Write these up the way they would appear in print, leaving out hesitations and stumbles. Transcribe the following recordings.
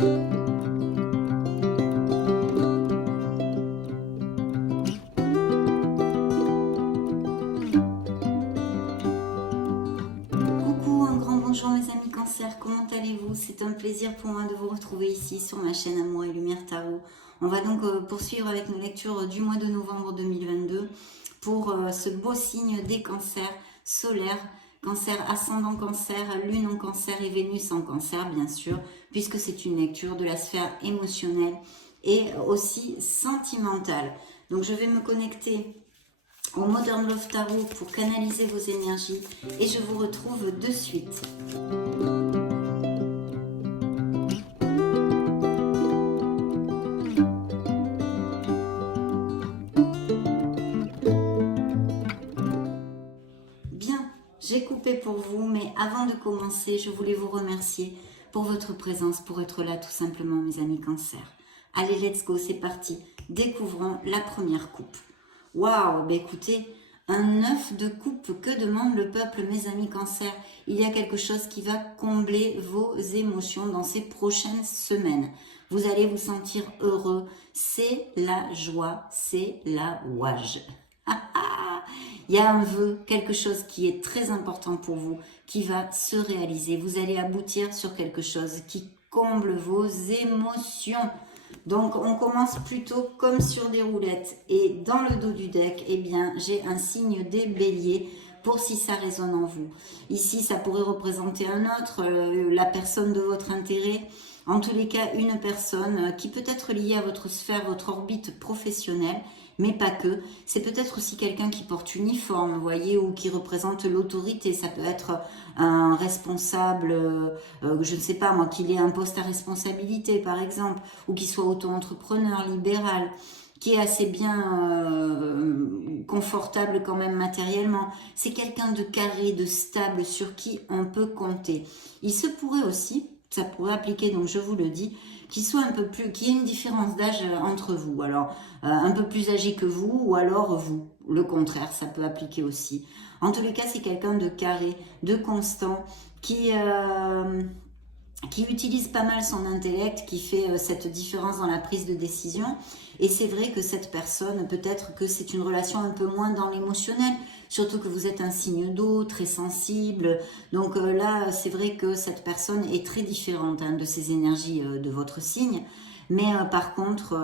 Coucou, un grand bonjour mes amis Cancer, comment allez-vous? C'est un plaisir pour moi de vous retrouver ici sur ma chaîne Amour et Lumière Tarot. On va donc poursuivre avec nos lectures du mois de novembre 2022 pour ce beau signe des cancers solaires. Cancer ascendant Cancer, Lune en Cancer et Vénus en Cancer bien sûr, puisque c'est une lecture de la sphère émotionnelle et aussi sentimentale. Donc je vais me connecter au Modern Love Tarot pour canaliser vos énergies et je vous retrouve de suite. Bien, j'ai coupé pour vous, mais avant de commencer, je voulais vous remercier pour votre présence, pour être là tout simplement mes amis Cancer. Allez, let's go, c'est parti. Découvrons la première coupe. Waouh, ben écoutez, un 9 de coupe, que demande le peuple, mes amis Cancer? Il y a quelque chose qui va combler vos émotions dans ces prochaines semaines. Vous allez vous sentir heureux, c'est la joie, c'est la ouage. Il y a un vœu, quelque chose qui est très important pour vous, qui va se réaliser. Vous allez aboutir sur quelque chose qui comble vos émotions. Donc, on commence plutôt comme sur des roulettes. Et dans le dos du deck, eh bien, j'ai un signe des béliers pour si ça résonne en vous. Ici, ça pourrait représenter un autre, la personne de votre intérêt. En tous les cas, une personne qui peut être liée à votre sphère, votre orbite professionnelle, mais pas que. C'est peut-être aussi quelqu'un qui porte uniforme, vous voyez, ou qui représente l'autorité. Ça peut être un responsable, je ne sais pas moi, qu'il ait un poste à responsabilité par exemple, ou qu'il soit auto-entrepreneur, libéral, qui est assez bien confortable quand même matériellement. C'est quelqu'un de carré, de stable, sur qui on peut compter. Il se pourrait aussi, ça pourrait appliquer, donc je vous le dis, qu'il soit un peu plus, qu'il y ait une différence d'âge entre vous. Alors, un peu plus âgé que vous, ou alors vous. Le contraire, ça peut appliquer aussi. En tous les cas, c'est quelqu'un de carré, de constant, qui utilise pas mal son intellect, qui fait cette différence dans la prise de décision. Et c'est vrai que cette personne, peut-être que c'est une relation un peu moins dans l'émotionnel, surtout que vous êtes un signe d'eau, très sensible. Donc là, c'est vrai que cette personne est très différente de ces énergies de votre signe. Mais par contre,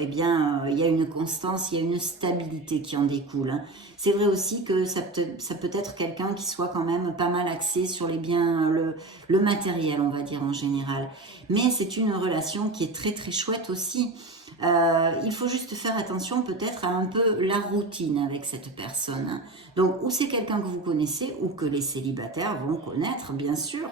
eh bien, il y a une constance, il y a une stabilité qui en découle. C'est vrai aussi que ça peut être quelqu'un qui soit quand même pas mal axé sur les biens, le matériel, on va dire en général. Mais c'est une relation qui est très très chouette aussi. Il faut juste faire attention peut-être à un peu la routine avec cette personne. Donc, ou c'est quelqu'un que vous connaissez, ou que les célibataires vont connaître, bien sûr.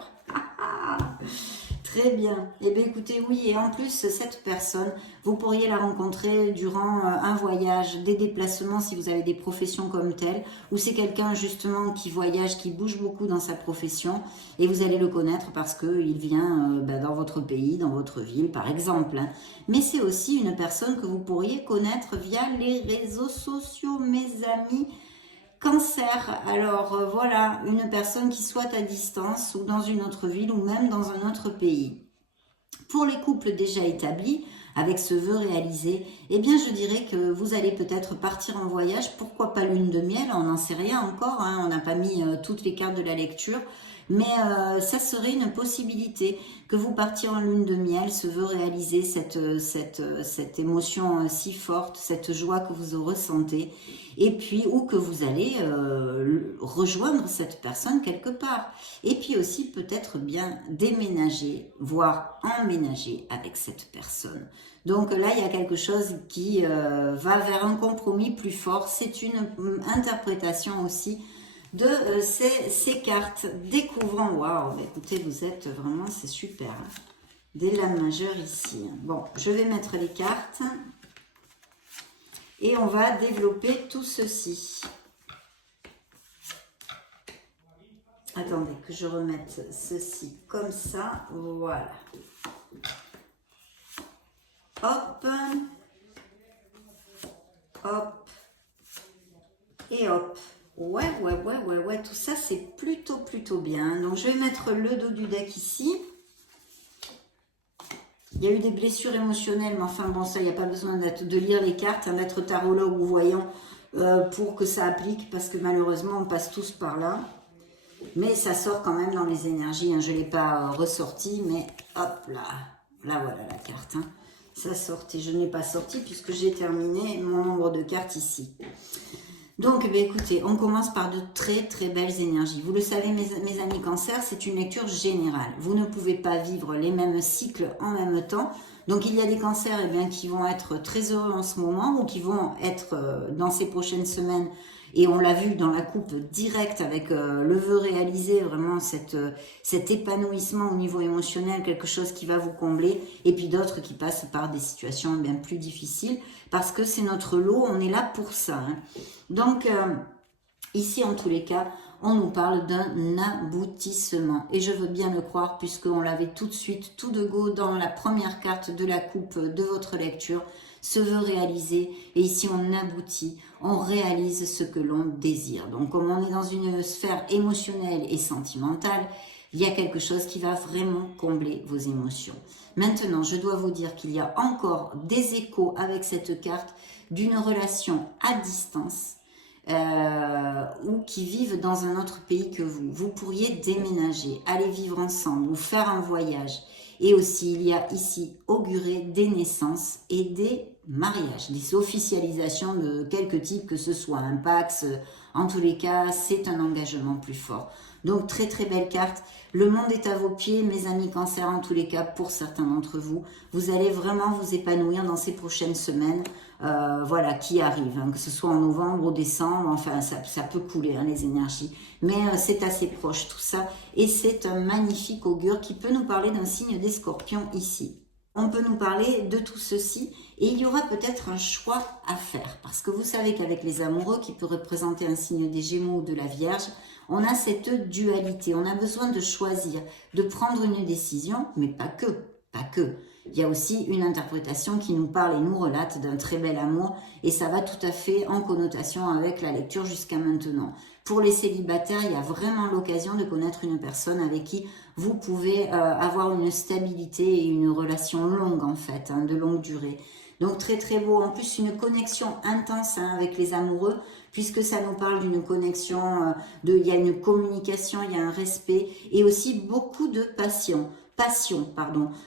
Très bien. Eh bien, écoutez, oui, et en plus, cette personne, vous pourriez la rencontrer durant un voyage, des déplacements si vous avez des professions comme telles, ou c'est quelqu'un justement qui voyage, qui bouge beaucoup dans sa profession, et vous allez le connaître parce qu'il vient dans votre pays, dans votre ville, par exemple. Mais c'est aussi une personne que vous pourriez connaître via les réseaux sociaux, mes amis. Cancer, alors voilà, une personne qui soit à distance ou dans une autre ville ou même dans un autre pays. Pour les couples déjà établis, avec ce vœu réalisé, eh bien je dirais que vous allez peut-être partir en voyage, pourquoi pas lune de miel, on n'en sait rien encore, on n'a pas mis toutes les cartes de la lecture, mais ça serait une possibilité que vous partiez en lune de miel, ce vœu réalisé, cette émotion si forte, cette joie que vous ressentez, et puis ou que vous allez rejoindre cette personne quelque part. Et puis aussi peut-être bien déménager, voire emménager avec cette personne. Donc là, il y a quelque chose qui va vers un compromis plus fort. C'est une interprétation aussi de ces cartes. Découvrant, waouh, écoutez, vous êtes vraiment, c'est super. Des lames majeures ici. Bon, je vais mettre les cartes. Et on va développer tout ceci. Attendez que je remette ceci comme ça. Voilà. Hop. Hop. Et hop. Ouais. Tout ça, c'est plutôt bien. Donc, je vais mettre le dos du deck ici. Il y a eu des blessures émotionnelles, mais enfin bon, ça, il n'y a pas besoin de lire les cartes, hein, d'être tarologue ou voyant pour que ça applique, parce que malheureusement, on passe tous par là. Mais ça sort quand même dans les énergies, hein. Je ne l'ai pas ressorti, mais hop là, là voilà la carte. Hein. Ça sortait, je n'ai pas sorti puisque j'ai terminé mon nombre de cartes ici. Donc, écoutez, on commence par de très très belles énergies. Vous le savez, mes amis cancer, c'est une lecture générale. Vous ne pouvez pas vivre les mêmes cycles en même temps. Donc, il y a des cancers qui vont être très heureux en ce moment ou qui vont être dans ces prochaines semaines. Et on l'a vu dans la coupe directe avec le vœu réalisé, vraiment cet épanouissement au niveau émotionnel, quelque chose qui va vous combler. Et puis d'autres qui passent par des situations bien plus difficiles parce que c'est notre lot, on est là pour ça. Hein. Donc, ici, en tous les cas, on nous parle d'un aboutissement. Et je veux bien le croire, puisqu'on l'avait tout de suite, tout de go, dans la première carte de la coupe de votre lecture, se veut réaliser. Et ici, on aboutit, on réalise ce que l'on désire. Donc, comme on est dans une sphère émotionnelle et sentimentale, il y a quelque chose qui va vraiment combler vos émotions. Maintenant, je dois vous dire qu'il y a encore des échos avec cette carte d'une relation à distance ou qui vivent dans un autre pays que vous. Vous pourriez déménager, aller vivre ensemble ou faire un voyage. Et aussi, il y a ici auguré des naissances et des mariages, des officialisations de quelque type que ce soit, un Pax. En tous les cas, c'est un engagement plus fort. Donc, très très belle carte. Le monde est à vos pieds, mes amis cancer, en tous les cas, pour certains d'entre vous. Vous allez vraiment vous épanouir dans ces prochaines semaines, voilà, qui arrivent, hein, que ce soit en novembre ou décembre, enfin, ça peut couler, hein, les énergies. Mais c'est assez proche tout ça, et c'est un magnifique augure qui peut nous parler d'un signe des scorpions ici. On peut nous parler de tout ceci et il y aura peut-être un choix à faire. Parce que vous savez qu'avec les amoureux, qui peut représenter un signe des Gémeaux ou de la Vierge, on a cette dualité. On a besoin de choisir, de prendre une décision, mais pas que, pas que. Il y a aussi une interprétation qui nous parle et nous relate d'un très bel amour et ça va tout à fait en connotation avec la lecture jusqu'à maintenant. Pour les célibataires, il y a vraiment l'occasion de connaître une personne avec qui vous pouvez avoir une stabilité et une relation longue en fait, hein, de longue durée. Donc très très beau, en plus une connexion intense, hein, avec les amoureux, puisque ça nous parle d'une connexion, il y a une communication, il y a un respect et aussi beaucoup de passion.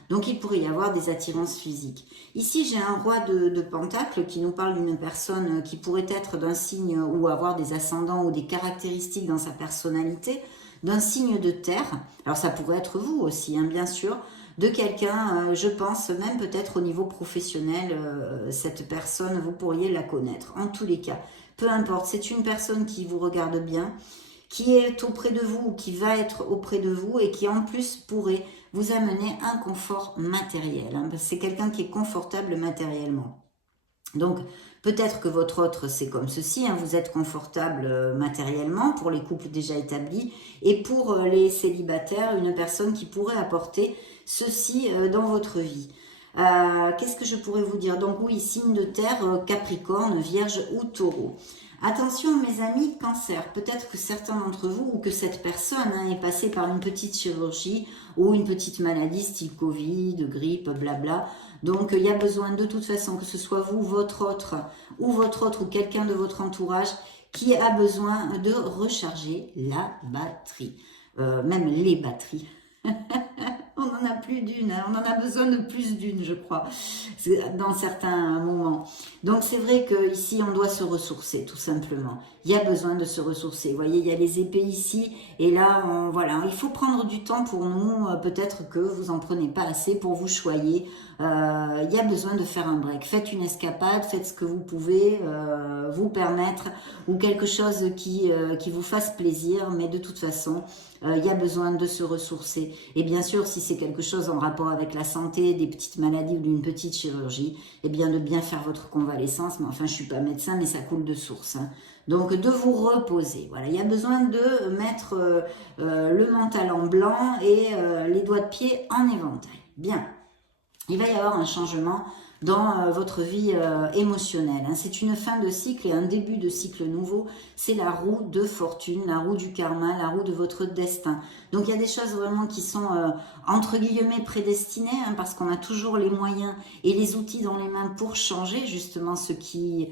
Donc il pourrait y avoir des attirances physiques. Ici, j'ai un roi de Pentacles qui nous parle d'une personne qui pourrait être d'un signe ou avoir des ascendants ou des caractéristiques dans sa personnalité, d'un signe de terre. Alors ça pourrait être vous aussi, hein, bien sûr, de quelqu'un, je pense, même peut-être au niveau professionnel, cette personne, vous pourriez la connaître. En tous les cas, peu importe, c'est une personne qui vous regarde bien, qui est auprès de vous ou qui va être auprès de vous et qui en plus pourrait vous amener un confort matériel. Hein, c'est quelqu'un qui est confortable matériellement. Donc, peut-être que votre autre, c'est comme ceci, hein, vous êtes confortable matériellement pour les couples déjà établis et pour les célibataires, une personne qui pourrait apporter ceci dans votre vie. Qu'est-ce que je pourrais vous dire? Donc oui, signe de terre, Capricorne, Vierge ou Taureau. Attention mes amis cancer, peut-être que certains d'entre vous ou que cette personne, hein, est passée par une petite chirurgie ou une petite maladie style Covid, grippe, blabla. Donc il y a besoin de toute façon que ce soit vous, votre autre ou quelqu'un de votre entourage qui a besoin de recharger la batterie, même les batteries. On n'en a plus d'une, hein. On en a besoin de plus d'une, je crois, dans certains moments. Donc c'est vrai qu'ici, on doit se ressourcer, tout simplement. Il y a besoin de se ressourcer. Vous voyez, il y a les épées ici, et là, voilà, il faut prendre du temps pour nous. Peut-être que vous n'en prenez pas assez pour vous choyer. Il y a besoin de faire un break. Faites une escapade, faites ce que vous pouvez vous permettre, ou quelque chose qui vous fasse plaisir, mais de toute façon, il y a besoin de se ressourcer. Et bien sûr, si c'est quelque chose en rapport avec la santé, des petites maladies ou d'une petite chirurgie, eh bien de bien faire votre convalescence. Mais enfin, je suis pas médecin, mais ça coule de source. Hein. Donc, de vous reposer. Voilà, il y a besoin de mettre le mental en blanc et les doigts de pied en éventail. Bien. il va y avoir un changement dans votre vie émotionnelle. Hein. C'est une fin de cycle et un début de cycle nouveau. C'est la roue de fortune, la roue du karma, la roue de votre destin. Donc il y a des choses vraiment qui sont entre guillemets prédestinées, hein, parce qu'on a toujours les moyens et les outils dans les mains pour changer justement ce qui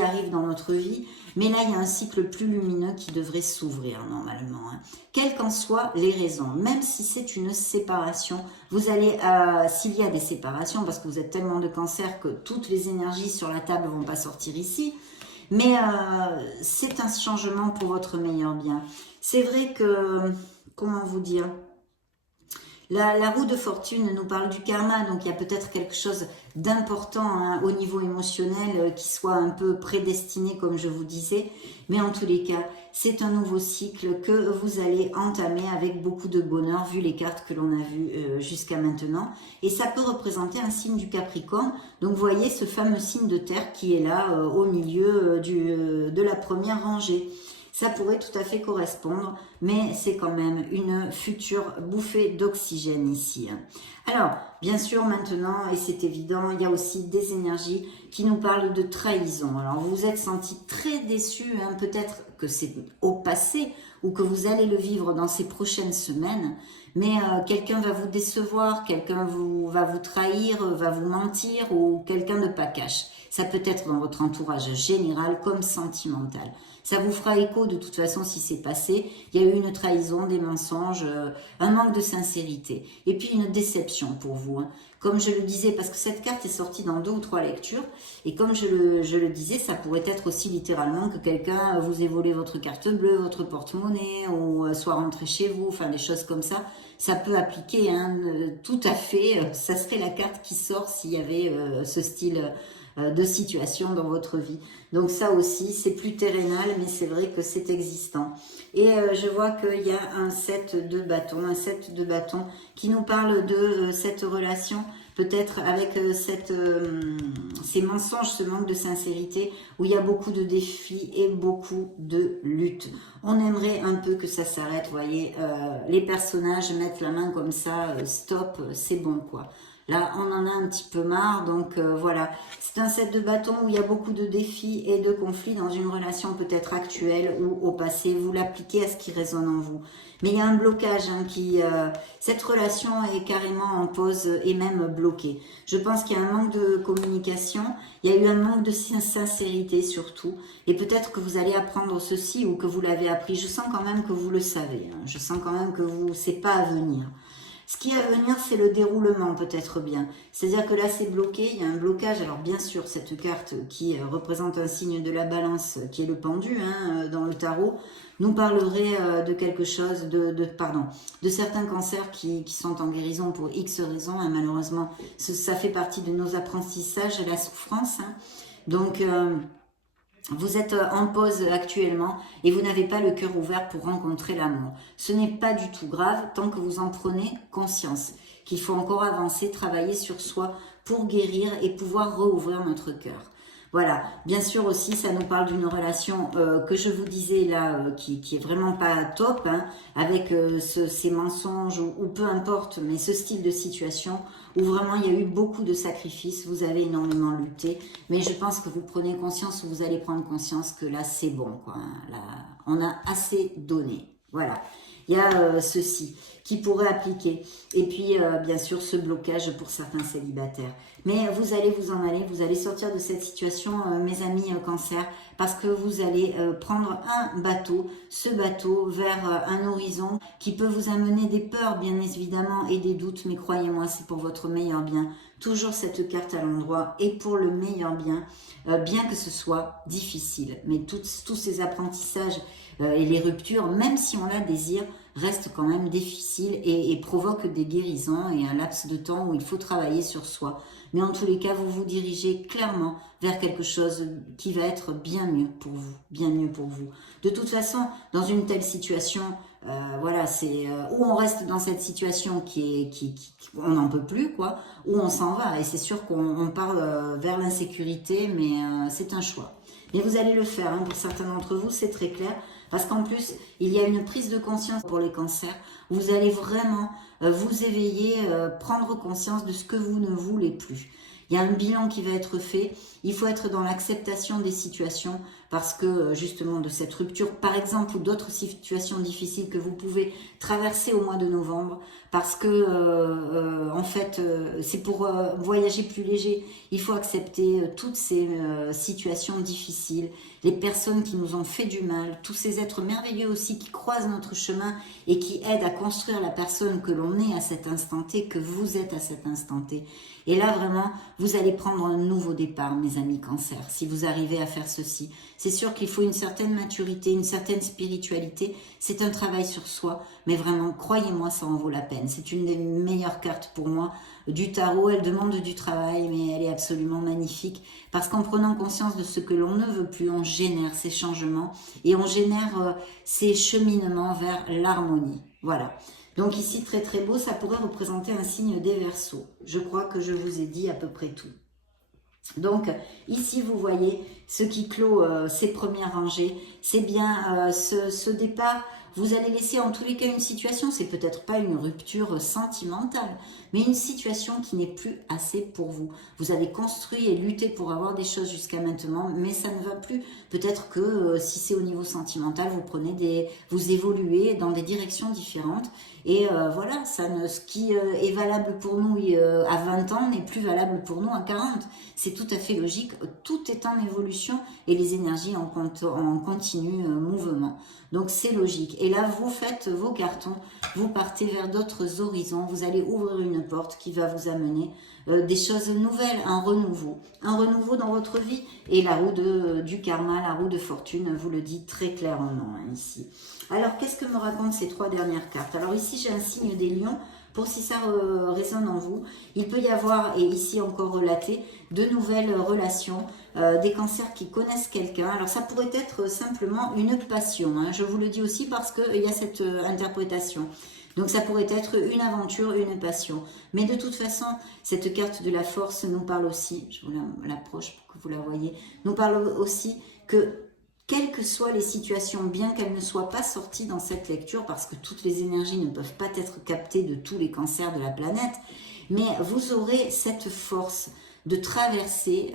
arrive dans notre vie. Mais là, il y a un cycle plus lumineux qui devrait s'ouvrir normalement. Hein. Quelles qu'en soient les raisons, même si c'est une séparation, vous allez, s'il y a des séparations, parce que vous êtes tellement de cancer que toutes les énergies sur la table vont pas sortir ici, mais c'est un changement pour votre meilleur bien. C'est vrai que, comment vous dire, la roue de fortune nous parle du karma, donc il y a peut-être quelque chose d'important hein, au niveau émotionnel qui soit un peu prédestiné comme je vous disais, mais en tous les cas, c'est un nouveau cycle que vous allez entamer avec beaucoup de bonheur vu les cartes que l'on a vues jusqu'à maintenant, et ça peut représenter un signe du Capricorne, donc vous voyez ce fameux signe de terre qui est là au milieu de la première rangée. Ça pourrait tout à fait correspondre, mais c'est quand même une future bouffée d'oxygène ici. Alors, bien sûr, maintenant, et c'est évident, il y a aussi des énergies qui nous parlent de trahison. Alors, vous vous êtes senti très déçu, hein, peut-être que c'est au passé ou que vous allez le vivre dans ces prochaines semaines, mais quelqu'un va vous décevoir, quelqu'un va vous trahir, va vous mentir ou quelqu'un de pas cash. Ça peut être dans votre entourage général comme sentimental. Ça vous fera écho de toute façon si c'est passé. Il y a eu une trahison, des mensonges, un manque de sincérité. Et puis une déception pour vous. Hein. Comme je le disais, parce que cette carte est sortie dans 2 ou 3 lectures. Et comme je le disais, ça pourrait être aussi littéralement que quelqu'un vous ait volé votre carte bleue, votre porte-monnaie, ou soit rentré chez vous, enfin des choses comme ça. Ça peut appliquer hein, tout à fait. Ça serait la carte qui sort s'il y avait ce style de situation dans votre vie. Donc ça aussi, c'est plus terrénal, mais c'est vrai que c'est existant. Et je vois qu'il y a un 7 de bâton qui nous parle de cette relation, peut-être avec ces mensonges, ce manque de sincérité, où il y a beaucoup de défis et beaucoup de luttes. On aimerait un peu que ça s'arrête, vous voyez, les personnages mettent la main comme ça, stop, c'est bon quoi. Là, on en a un petit peu marre, donc voilà. C'est un 7 de bâton où il y a beaucoup de défis et de conflits dans une relation peut-être actuelle ou au passé. Vous l'appliquez à ce qui résonne en vous. Mais il y a un blocage hein, cette relation est carrément en pause et même bloquée. Je pense qu'il y a un manque de communication, il y a eu un manque de sincérité surtout. Et peut-être que vous allez apprendre ceci ou que vous l'avez appris. Je sens quand même que vous le savez. Hein. Je sens quand même que c'est pas à venir. Ce qui est à venir, c'est le déroulement peut-être bien. C'est-à-dire que là, c'est bloqué, il y a un blocage. Alors bien sûr, cette carte qui représente un signe de la balance, qui est le pendu hein, dans le tarot, nous parlerait de quelque chose, de certains cancers qui sont en guérison pour X raisons. Hein, malheureusement, ça fait partie de nos apprentissages, la souffrance. Hein. Donc... vous êtes en pause actuellement et vous n'avez pas le cœur ouvert pour rencontrer l'amour. Ce n'est pas du tout grave tant que vous en prenez conscience, qu'il faut encore avancer, travailler sur soi pour guérir et pouvoir rouvrir notre cœur. Voilà, bien sûr aussi ça nous parle d'une relation que je vous disais là, qui est vraiment pas top, hein, avec ces mensonges ou peu importe, mais ce style de situation où vraiment il y a eu beaucoup de sacrifices, vous avez énormément lutté, mais je pense que vous prenez conscience, ou vous allez prendre conscience que là c'est bon, quoi, hein, là, on a assez donné, voilà. Il y a ceci qui pourrait appliquer. Et puis, bien sûr, ce blocage pour certains célibataires. Mais vous allez vous en aller, vous allez sortir de cette situation, mes amis cancer, parce que vous allez prendre un bateau, ce bateau vers un horizon qui peut vous amener des peurs, bien évidemment, et des doutes. Mais croyez-moi, c'est pour votre meilleur bien. Toujours cette carte à l'endroit et pour le meilleur bien, bien que ce soit difficile. Mais tous ces apprentissages et les ruptures, même si on la désire, restent quand même difficiles et provoquent des guérisons et un laps de temps où il faut travailler sur soi. Mais en tous les cas, vous vous dirigez clairement vers quelque chose qui va être bien mieux pour vous, bien mieux pour vous. De toute façon, dans une telle situation, voilà, c'est où on reste dans cette situation on n'en peut plus, quoi, ou on s'en va. Et c'est sûr qu'on part vers l'insécurité, mais c'est un choix. Mais vous allez le faire, hein, pour certains d'entre vous, c'est très clair. Parce qu'en plus, il y a une prise de conscience pour les cancers. Vous allez vraiment vous éveiller, prendre conscience de ce que vous ne voulez plus. Il y a un bilan qui va être fait. Il faut être dans l'acceptation des situations parce que justement de cette rupture, par exemple, ou d'autres situations difficiles que vous pouvez traverser au mois de novembre, parce que en fait, c'est pour voyager plus léger. Il faut accepter toutes ces situations difficiles, les personnes qui nous ont fait du mal, tous ces êtres merveilleux aussi qui croisent notre chemin et qui aident à construire la personne que l'on est à cet instant T, que vous êtes à cet instant T. Et là, vraiment, vous allez prendre un nouveau départ, mes amis Cancer, si vous arrivez à faire ceci. C'est sûr qu'il faut une certaine maturité, une certaine spiritualité. C'est un travail sur soi, mais vraiment, croyez-moi, ça en vaut la peine. C'est une des meilleures cartes pour moi du tarot. Elle demande du travail, mais elle est absolument magnifique. Parce qu'en prenant conscience de ce que l'on ne veut plus, on génère ces changements et on génère ces cheminements vers l'harmonie. Voilà. Donc ici, très très beau, ça pourrait représenter un signe des Verseaux. Je crois que je vous ai dit à peu près tout. Donc ici, vous voyez ce qui clôt ces premières rangées. C'est bien ce départ. Vous allez laisser en tous les cas une situation, c'est peut-être pas une rupture sentimentale, mais une situation qui n'est plus assez pour vous. Vous avez construit et lutté pour avoir des choses jusqu'à maintenant, mais ça ne va plus. Peut-être que si c'est au niveau sentimental, vous évoluez dans des directions différentes. Et voilà, ce qui est valable pour nous à 20 ans n'est plus valable pour nous à 40. C'est tout à fait logique, tout est en évolution et les énergies en continu mouvement. Donc c'est logique. Et là, vous faites vos cartons, vous partez vers d'autres horizons, vous allez ouvrir une porte qui va vous amener des choses nouvelles, un renouveau dans votre vie. Et la roue du karma, la roue de fortune vous le dit très clairement ici. Alors, qu'est-ce que me racontent ces trois dernières cartes? Alors ici, j'ai un signe des lions. Pour si ça résonne en vous, il peut y avoir, et ici encore relaté, de nouvelles relations, des cancers qui connaissent quelqu'un. Alors ça pourrait être simplement une passion, hein. Je vous le dis aussi parce qu'il y a cette interprétation. Donc ça pourrait être une aventure, une passion. Mais de toute façon, cette carte de la force nous parle aussi, je vous l'approche pour que vous la voyez, nous parle aussi que quelles que soient les situations, bien qu'elles ne soient pas sorties dans cette lecture, parce que toutes les énergies ne peuvent pas être captées de tous les cancers de la planète, mais vous aurez cette force de traverser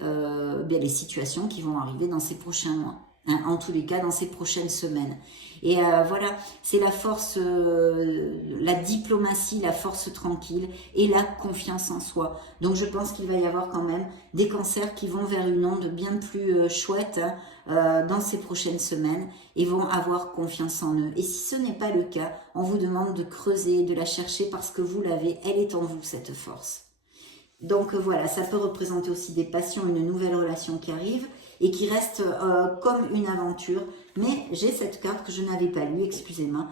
les situations qui vont arriver dans ces prochains mois, hein, en tous les cas dans ces prochaines semaines. Et voilà, c'est la force, la diplomatie, la force tranquille et la confiance en soi. Donc je pense qu'il va y avoir quand même des cancers qui vont vers une onde bien plus chouette, hein, dans ces prochaines semaines et vont avoir confiance en eux. Et si ce n'est pas le cas, on vous demande de creuser, de la chercher parce que vous l'avez, elle est en vous cette force. Donc voilà, ça peut représenter aussi des passions, une nouvelle relation qui arrive et qui reste comme une aventure. Mais j'ai cette carte que je n'avais pas lue, excusez-moi,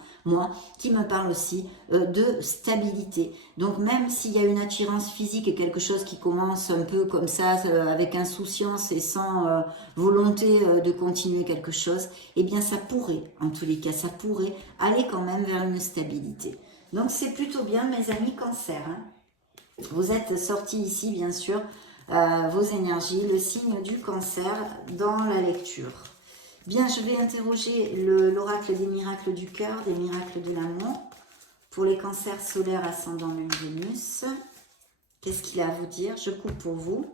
qui me parle aussi de stabilité. Donc même s'il y a une attirance physique et quelque chose qui commence un peu comme ça, avec insouciance et sans volonté de continuer quelque chose, eh bien ça pourrait, en tous les cas, ça pourrait aller quand même vers une stabilité. Donc c'est plutôt bien, mes amis Cancer, hein. Vous êtes sortis ici, bien sûr, vos énergies, le signe du Cancer dans la lecture. Bien, je vais interroger l'oracle des miracles du cœur, des miracles de l'amour, pour les cancers solaires ascendant Lune Vénus. Qu'est-ce qu'il a à vous dire? Je coupe pour vous.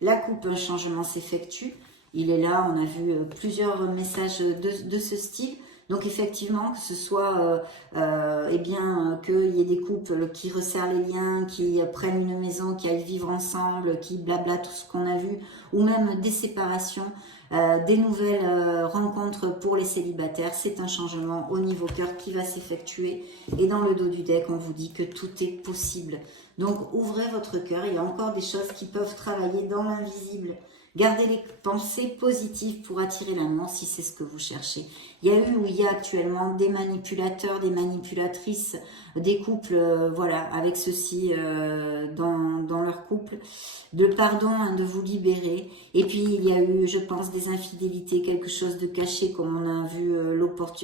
La coupe, un changement s'effectue. Il est là, on a vu plusieurs messages de ce style. Donc effectivement, que ce soit qu'il y ait des couples qui resserrent les liens, qui prennent une maison, qui aillent vivre ensemble, qui blabla tout ce qu'on a vu, ou même des séparations, des nouvelles rencontres pour les célibataires, c'est un changement au niveau cœur qui va s'effectuer. Et dans le dos du deck, on vous dit que tout est possible. Donc ouvrez votre cœur, il y a encore des choses qui peuvent travailler dans l'invisible. Gardez les pensées positives pour attirer l'amour si c'est ce que vous cherchez. Il y a eu ou il y a actuellement des manipulateurs, des manipulatrices, des couples, voilà, avec ceci dans dans leur couple, de pardon, hein, de vous libérer. Et puis il y a eu, je pense, des infidélités, quelque chose de caché, comme on a vu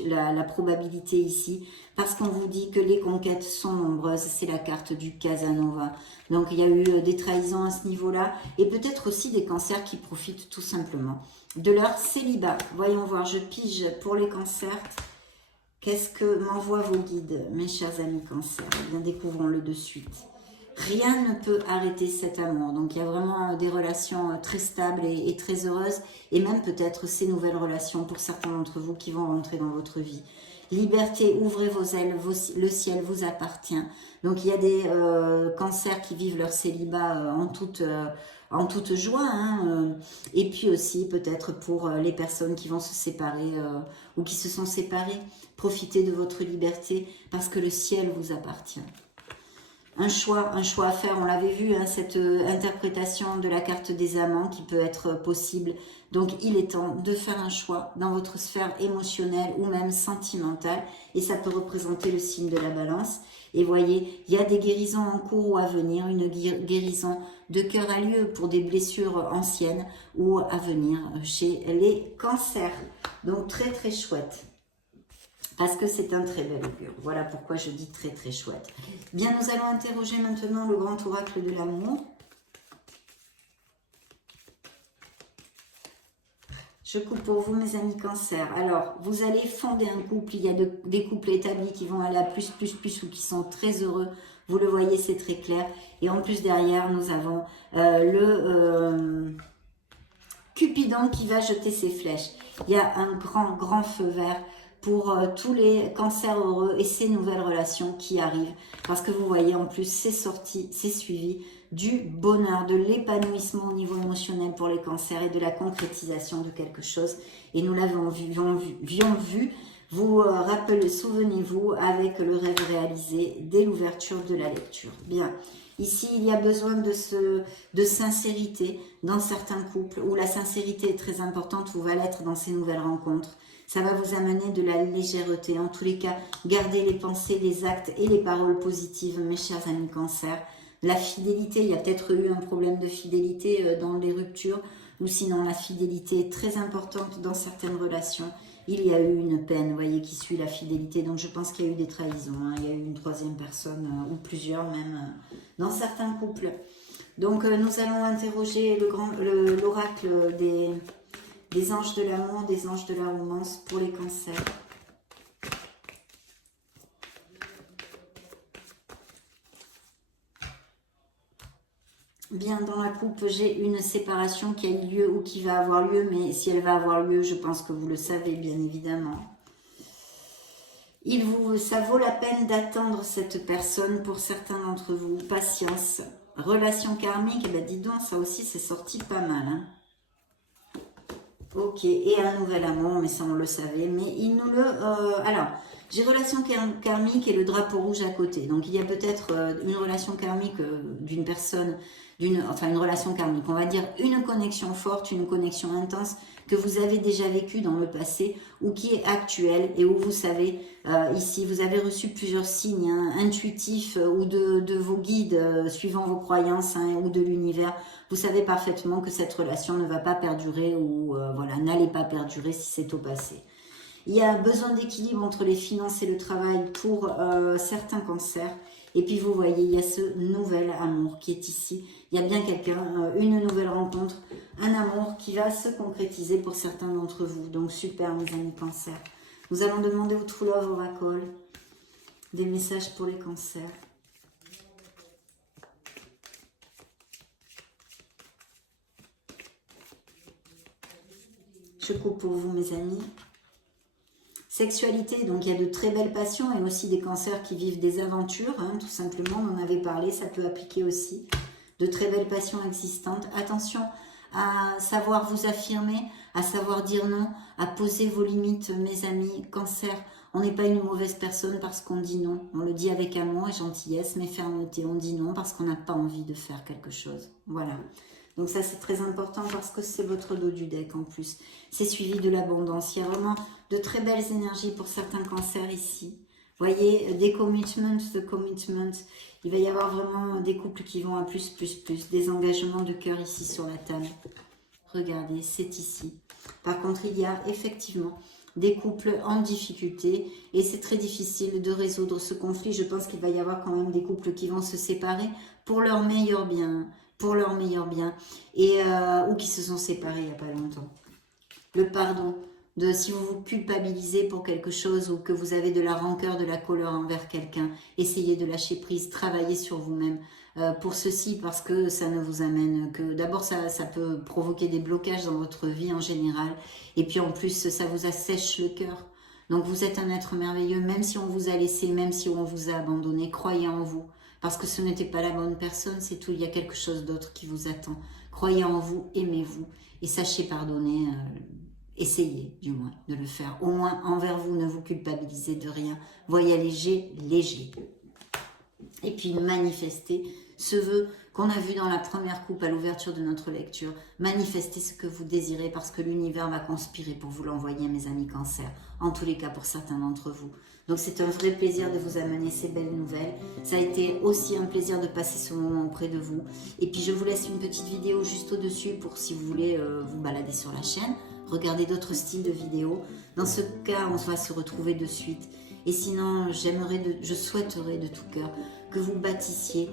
la probabilité ici, parce qu'on vous dit que les conquêtes sont nombreuses. C'est la carte du Casanova. Donc il y a eu des trahisons à ce niveau-là, et peut-être aussi des cancers qui profitent tout simplement de leur célibat. Voyons voir, je pige pour les cancers. Qu'est-ce que m'envoient vos guides, mes chers amis cancers? Eh bien, découvrons-le de suite. Rien ne peut arrêter cet amour. Donc, il y a vraiment des relations très stables et très heureuses. Et même peut-être ces nouvelles relations pour certains d'entre vous qui vont rentrer dans votre vie. Liberté, ouvrez vos ailes, le ciel vous appartient. Donc, il y a des cancers qui vivent leur célibat en toute joie, hein, et puis aussi peut-être pour les personnes qui vont se séparer ou qui se sont séparées, profitez de votre liberté parce que le ciel vous appartient. Un choix à faire, on l'avait vu, hein, cette interprétation de la carte des amants qui peut être possible. Donc il est temps de faire un choix dans votre sphère émotionnelle ou même sentimentale, et ça peut représenter le signe de la balance. Et voyez, il y a des guérisons en cours ou à venir, une guérison de cœur à lieu pour des blessures anciennes ou à venir chez les cancers. Donc très très chouette. Parce que c'est un très bel augure. Voilà pourquoi je dis très très chouette. Bien, nous allons interroger maintenant le grand oracle de l'amour. Je coupe pour vous, mes amis cancers. Alors, vous allez fonder un couple. Il y a des couples établis qui vont aller à plus ou qui sont très heureux. Vous le voyez, c'est très clair. Et en plus, derrière, nous avons le Cupidon qui va jeter ses flèches. Il y a un grand feu vert pour tous les cancers heureux et ces nouvelles relations qui arrivent. Parce que vous voyez, en plus, c'est sorti, c'est suivi du bonheur, de l'épanouissement au niveau émotionnel pour les cancers et de la concrétisation de quelque chose. Et nous l'avions vu, vous rappelez, souvenez-vous, avec le rêve réalisé dès l'ouverture de la lecture. Bien, ici, il y a besoin de sincérité dans certains couples où la sincérité est très importante, où va l'être dans ces nouvelles rencontres. Ça va vous amener de la légèreté. En tous les cas, gardez les pensées, les actes et les paroles positives, mes chers amis cancers. La fidélité, il y a peut-être eu un problème de fidélité dans les ruptures, ou sinon la fidélité est très importante dans certaines relations. Il y a eu une peine, vous voyez, qui suit la fidélité. Donc je pense qu'il y a eu des trahisons, hein. Il y a eu une troisième personne, ou plusieurs même, dans certains couples. Donc nous allons interroger l'oracle des anges de l'amour, des anges de la romance pour les cancers. Bien, dans la coupe, j'ai une séparation qui a eu lieu ou qui va avoir lieu, mais si elle va avoir lieu, je pense que vous le savez, bien évidemment. Ça vaut la peine d'attendre cette personne pour certains d'entre vous. Patience. Relation karmique, eh ben dis donc, ça aussi, c'est sorti pas mal, hein. Ok, et un nouvel amour, mais ça on le savait, mais il nous le... alors, j'ai relation karmique et le drapeau rouge à côté. Donc il y a peut-être une relation karmique d'une personne, enfin une relation karmique, on va dire une connexion forte, une connexion intense que vous avez déjà vécue dans le passé ou qui est actuelle et où vous savez, ici vous avez reçu plusieurs signes intuitifs ou de vos guides suivant vos croyances ou de l'univers. Vous savez parfaitement que cette relation ne va pas perdurer ou voilà, n'allait pas perdurer si c'est au passé. Il y a besoin d'équilibre entre les finances et le travail pour certains cancers. Et puis vous voyez, il y a ce nouvel amour qui est ici. Il y a bien quelqu'un, une nouvelle rencontre, un amour qui va se concrétiser pour certains d'entre vous. Donc super mes amis cancers. Nous allons demander au True Love Oracle des messages pour les cancers. Je coupe pour vous mes amis. Sexualité, donc il y a de très belles passions et aussi des cancers qui vivent des aventures, tout simplement, on en avait parlé, ça peut appliquer aussi. De très belles passions existantes. Attention à savoir vous affirmer, à savoir dire non, à poser vos limites, mes amis. Cancer, on n'est pas une mauvaise personne parce qu'on dit non. On le dit avec amour et gentillesse, mais fermeté. On dit non parce qu'on n'a pas envie de faire quelque chose. Voilà. Donc ça, c'est très important parce que c'est votre dos du deck en plus. C'est suivi de l'abondance. Il y a vraiment de très belles énergies pour certains cancers ici. Voyez, des commitments, Il va y avoir vraiment des couples qui vont à plus, des engagements de cœur ici sur la table. Regardez, c'est ici. Par contre, il y a effectivement des couples en difficulté et c'est très difficile de résoudre ce conflit. Je pense qu'il va y avoir quand même des couples qui vont se séparer pour leur meilleur bien, et ou qui se sont séparés il n'y a pas longtemps. Le pardon, si vous vous culpabilisez pour quelque chose ou que vous avez de la rancœur, de la colère envers quelqu'un, essayez de lâcher prise, travaillez sur vous-même pour ceci, parce que ça ne vous amène que... D'abord, ça peut provoquer des blocages dans votre vie en général, et puis en plus, ça vous assèche le cœur. Donc vous êtes un être merveilleux, même si on vous a laissé, même si on vous a abandonné, croyez en vous, parce que ce n'était pas la bonne personne, c'est tout, il y a quelque chose d'autre qui vous attend. Croyez en vous, aimez-vous, et sachez pardonner... Essayez du moins de le faire. Au moins envers vous, ne vous culpabilisez de rien. Voyez léger, léger. Et puis manifestez ce vœu qu'on a vu dans la première coupe à l'ouverture de notre lecture. Manifestez ce que vous désirez parce que l'univers va conspirer pour vous l'envoyer, mes amis Cancer. En tous les cas pour certains d'entre vous. Donc c'est un vrai plaisir de vous amener ces belles nouvelles. Ça a été aussi un plaisir de passer ce moment auprès de vous. Et puis je vous laisse une petite vidéo juste au-dessus pour si vous voulez vous balader sur la chaîne. Regardez d'autres styles de vidéos. Dans ce cas, on va se retrouver de suite. Et sinon, je souhaiterais de tout cœur que vous bâtissiez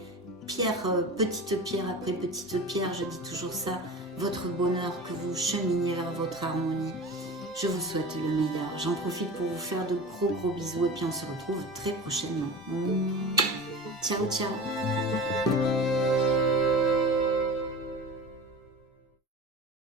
petite pierre après petite pierre, je dis toujours ça, votre bonheur, que vous cheminiez vers votre harmonie. Je vous souhaite le meilleur. J'en profite pour vous faire de gros bisous et puis on se retrouve très prochainement. Ciao, ciao.